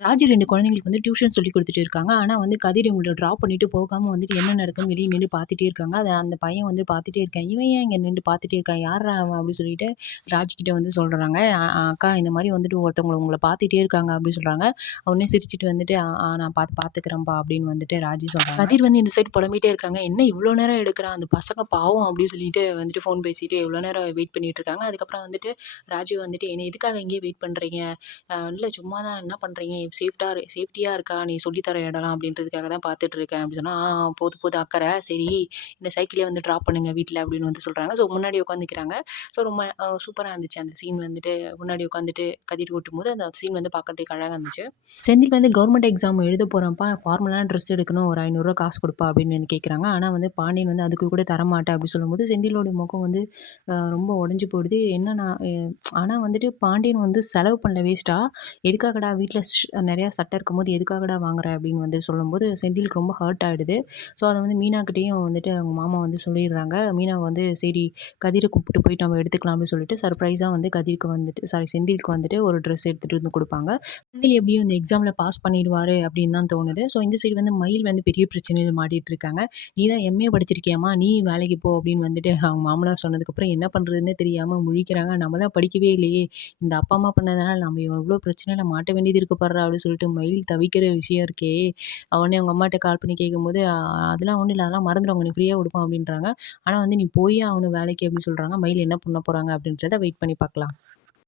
ராஜி ரெண்டு குழந்தைங்களுக்கு வந்து டியூஷன் சொல்லி கொடுத்துட்டு இருக்காங்க. ஆனால் வந்து கதிர் இவங்கள ட்ராப் பண்ணிட்டு போகாமல் வந்துட்டு என்ன நடக்கும் வெளியே நின்று பார்த்துட்டே இருக்காங்க. அதை அந்த பையன் வந்து பார்த்துட்டே இருக்கான். "இவன் ஏன் இங்கே நின்று பார்த்துட்டே இருக்கான்? யார்றா அவன்?" அப்படின்னு சொல்லிட்டு ராஜி வந்து சொல்கிறாங்க அக்கா இந்த மாதிரி வந்துட்டு ஒருத்தவங்க உங்களை பார்த்துட்டே இருக்காங்க." அப்படின்னு சொல்கிறாங்க அவனே சிரிச்சிட்டு வந்துட்டு, நான் பார்த்து பார்த்துக்கிறேன்ப்பா" அப்படின்னு வந்துட்டு ராஜி சொல்கிறாங்க கதிர் வந்து இந்த சைடு புலம்பிட்டே இருக்காங்க. "என்ன இவ்வளோ நேரம் எடுக்குறான்? அந்த பசங்க பாவம்." அப்படின்னு சொல்லிட்டு வந்துட்டு ஃபோன் பேசிட்டு இவ்வளோ நேரம் வெயிட் பண்ணிட்டு இருக்காங்க. அதுக்கப்புறம் வந்துட்டு ராஜு வந்துட்டு, "என்ன எதுக்காக இங்கேயே வெயிட் பண்ணுறீங்க இல்லை சும்மா தான் என்ன பண்ணுறீங்க சேஃப்டாக சேஃப்டியாக இருக்கா? நீ சொல்லித்தர இடம் இடம்லாம் அப்படின்றதுக்காக தான் பார்த்துட்டு இருக்கேன்." அப்படி சொன்னால் போது போது அக்கறை. சரி இந்த சைக்கிளே வந்து ட்ராப் பண்ணுங்க வீட்டில் அப்படின்னு வந்து சொல்கிறாங்க ஸோ முன்னாடி உட்காந்துக்கிறாங்க. ஸோ ரொம்ப சூப்பராக இருந்துச்சு அந்த சீன் வந்துட்டு முன்னாடி உட்காந்துட்டு கதிர் ஓட்டும்போது அந்த சீன் வந்து பார்க்கறதுக்கு அழகாக இருந்துச்சு. செந்தில் வந்து கவர்மெண்ட் எக்ஸாம் எழுத போறேன்ப்பா, ஃபார்மலான ட்ரெஸ் எடுக்கணும். ஒரு ஐநூறுரூவா காசு கொடுப்பா அப்படின்னு வந்து கேட்குறாங்க. ஆனால் வந்து பாண்டியன் வந்து அதுக்கு கூட தரமாட்டேன் அப்படி சொல்லும்போது, செந்திலோட முகம் வந்து ரொம்ப உடஞ்சி போயிடுது. என்ன நான் ஆனால் வந்துட்டு பாண்டியன் வந்து செலவு பண்ணல வேஸ்ட்டாக "எதுக்காகடா வீட்டில் ஷ் நிறையா சட்டை இருக்கும்போது எதுக்காகடா வாங்குற?" அப்படின்னு வந்து சொல்லும்போது செந்திலுக்கு ரொம்ப ஹர்ட் ஆகிடுது ஸோ அதை வந்து மீனாக்கிட்டேயும் வந்துட்டு அவங்க மாமா வந்து சொல்லிடுறாங்க. மீனா வந்து சரி கதிர கூப்பிட்டு போயிட்டு நம்ம எடுத்துக்கலாம் அப்படின்னு சொல்லிட்டு சர்ப்ரைஸாக வந்து கதிருக்கு வந்துட்டு சாரி செந்திலுக்கு வந்துட்டு ஒரு ட்ரெஸ் எடுத்துகிட்டு வந்து கொடுப்பாங்க செந்தில் எப்படியும் இந்த எக்ஸாமில் பாஸ் பண்ணிடுவாரு அப்படின்னு தான் தோணுது. ஸோ இந்த சைடு வந்து மயில் வந்து பெரிய பிரச்சனையில் மாட்டிகிட்டு இருக்காங்க. "நீ தான் எம்.ஏ படிச்சிருக்கியாமா நீ வேலைக்கு போ" அப்படின்னு வந்துட்டு அவங்க மாமனார் சொன்னதுக்கப்புறம் என்ன பண்ணுறதுன்னு தெரியாமல் முழிக்கிறாங்க. "நம்ம தான் படிக்கவே இல்லையே! இந்த அப்பா, அம்மா பண்ணதுனால நம்ம எவ்வளோ பிரச்சனையில் மாட்ட வேண்டியது இருக்கப்படுறா அப்படின்னு சொல்லிட்டு மயில் தவிக்கிற விஷயம் இருக்கே! அவனே அவங்க அம்மாட்ட கால் பண்ணி கேட்கும்போது, அதெல்லாம் ஒன்றும் இல்லை அதெல்லாம் மறந்துடும். அவங்க ஃப்ரீயாக கொடுப்போம் அப்படின்றாங்க. ஆனால் வந்து "நீ போயே ஆகணும் வேலைக்கு" அப்படின்னு சொல்கிறாங்க மயில் என்ன பண்ண போகிறாங்க அப்படின்றத வெயிட் பண்ணி பார்க்கலாம்.